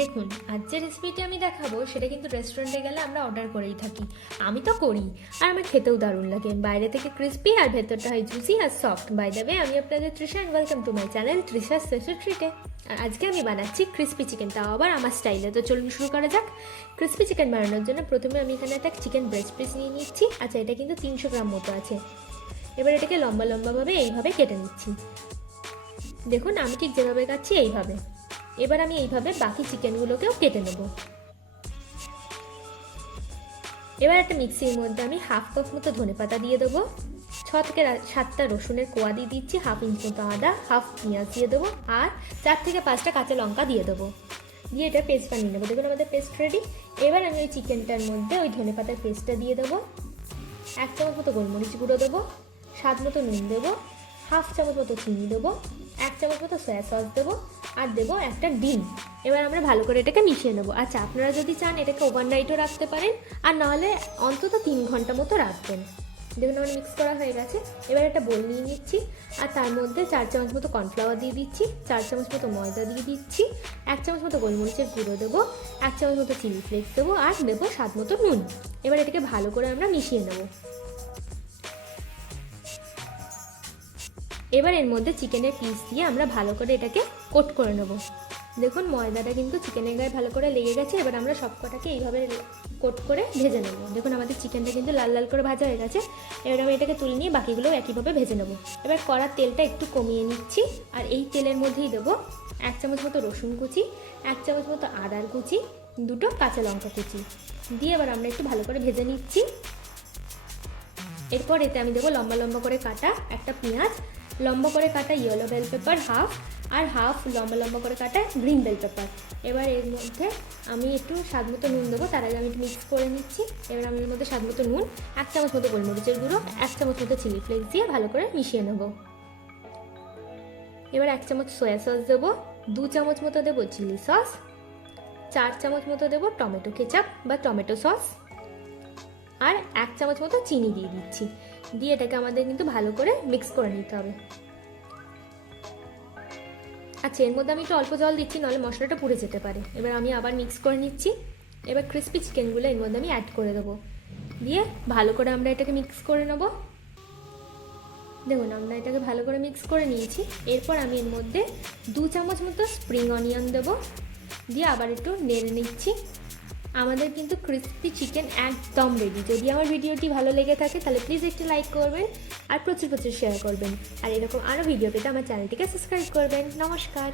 দেখুন, আজ যে রেসিপিটি আমি দেখাবো সেটা কিন্তু রেস্টুরেন্টে গেলে আমরা অর্ডার করেই থাকি। আমি তো করি, আর আমার খেতেও দারুণ লাগে। বাইরে থেকে ক্রিস্পি আর ভেতরটা হয় জুসি আর সফট। বাই দ্য ওয়ে, আমি আপনাদের Trisha and welcome to my channel Trisha special ট্রিটে। আর আজকে আমি বানাচ্ছি ক্রিস্পি চিকেন, তাও আবার আমার স্টাইলে। তো চলুন শুরু করা যাক। ক্রিস্পি চিকেন বানানোর জন্য প্রথমে আমি এখানে একটা চিকেন ব্রেস্ট পিস নিয়ে নিচ্ছি। আচ্ছা, এটা কিন্তু 300 গ্রাম মতো আছে। এবার এটাকে লম্বা লম্বাভাবে এইভাবে কেটে নিচ্ছি। দেখুন, আমি ঠিক যেভাবে কাটছি এইভাবে। এবার আমি এইভাবে বাকি চিকেনগুলোকেও কেটে নেব। এবার একটা মিক্সির মধ্যে আমি হাফ কাপ মতো ধনেপাতা দিয়ে দেবো, 6 থেকে 7টা রসুনের কোয়া দিয়ে দিচ্ছি, হাফ ইঞ্চ মতো আদা, হাফ পেঁয়াজ দিয়ে দেবো, আর 4 থেকে 5টা কাঁচা লঙ্কা দিয়ে দেবো। দিয়ে এটা পেস্ট বানিয়ে নেবো। দেখুন, আমাদের পেস্ট রেডি। এবার আমি ওই চিকেনটার মধ্যে ওই ধনেপাতার পেস্টটা দিয়ে দেবো, 1 চামচ মতো গোলমরিচ গুঁড়ো দেবো, স্বাদ মতো নুন দেবো, হাফ চামচ মতো চিনি দেবো, 1 চামচ মতো সয়া সস দেবো, আর দেবো একটা ডিম। এবার আমরা ভালো করে এটাকে মিশিয়ে নেবো। আচ্ছা, আপনারা যদি চান এটাকে ওভারনাইটও রাখতে পারেন, আর নাহলে অন্তত 3 ঘন্টা মতো রাখবেন। দেখুন, আমার মিক্স করা হয়ে গেছে। এবার একটা বোল নিয়ে নিচ্ছি, আর তার মধ্যে 4 চামচ মতো কর্নফ্লাওয়ার দিয়ে দিচ্ছি, 4 চামচ মতো ময়দা দিয়ে দিচ্ছি, 1 চামচ মতো গোলমরিচের গুঁড়ো দেবো, 1 চামচ মতো চিলি ফ্লেক্স দেবো, আর দেবো স্বাদ মতো নুন। এবার এটাকে ভালো করে আমরা মিশিয়ে নেবো। এবার এর মধ্যে চিকেনের পিস দিয়ে আমরা ভালো করে এটাকে কোট করে নেব। দেখুন, ময়দাটা কিন্তু চিকেনের গায়ে ভালো করে লেগে গেছে। এবার আমরা সবকটাকে এইভাবে কোট করে ভেজে নেব। দেখুন, আমাদের চিকেনটা কিন্তু লাল লাল করে ভাজা হয়ে গেছে। এবার আমি এটাকে তুলে নিয়ে বাকিগুলো একইভাবে ভেজে নেব। এবার কড়ার তেলটা একটু কমিয়ে নিচ্ছি, আর এই তেলের মধ্যেই দেবো 1 চামচ মতো রসুন কুচি, 1 চামচ মতো আদার কুচি, 2টো কাঁচা লঙ্কা কুচি দিয়ে এবার আমরা একটু ভালো করে ভেজে নিচ্ছি। এরপর এতে আমি দেবো লম্বা লম্বা করে কাটা একটা পেঁয়াজ, লম্বা করে কাটা ইয়েলো বেল পেপার হাফ, আর হাফ লম্বা লম্বা করে কাটা গ্রিন বেল পেপার। এবার এর মধ্যে আমি একটু স্বাদ মতো নুন দেবো। তার আগে আমি একটু মিক্স করে নিচ্ছি। এবার আমি এর মধ্যে স্বাদ মতো নুন, 1 চামচ মতো গোলমরিচের গুঁড়ো, 1 চামচ মতো চিলি ফ্লেক্স দিয়ে ভালো করে মিশিয়ে নেব। এবার 1 চামচ সয়া সস দেবো, 2 চামচ মতো দেবো চিলি সস, 4 চামচ মতো দেবো টমেটো কেচাপ বা টমেটো সস, আর 1 চামচ মতো চিনি দিয়ে দিচ্ছি। দিয়ে এটাকে আমাদের কিন্তু ভালো করে মিক্স করে নিতে হবে। আচ্ছা, এর মধ্যে আমি একটু অল্প জল দিচ্ছি, নাহলে মশলাটা পুড়ে যেতে পারে। এবার আমি আবার মিক্স করে নিচ্ছি। এবার ক্রিস্পি চিকেনগুলো এর মধ্যে আমি অ্যাড করে দেবো, দিয়ে ভালো করে আমরা এটাকে মিক্স করে নেব। দেখুন, আমরা এটাকে ভালো করে মিক্স করে নিয়েছি। এরপর আমি এর মধ্যে 2 চামচ মতো স্প্রিং অনিয়ন দেবো, দিয়ে আবার একটু নেড়ে নিচ্ছি। আমাদের কিন্তু ক্রিস্পি চিকেন একদম রেডি। যদি আমার ভিডিওটি ভালো লেগে থাকে তাহলে প্লিজ একটু লাইক করবেন, আর প্রচুর প্রচুর শেয়ার করবেন। আর এরকম আরও ভিডিও পেতে আমার চ্যানেলটিকে সাবস্ক্রাইব করবেন। নমস্কার।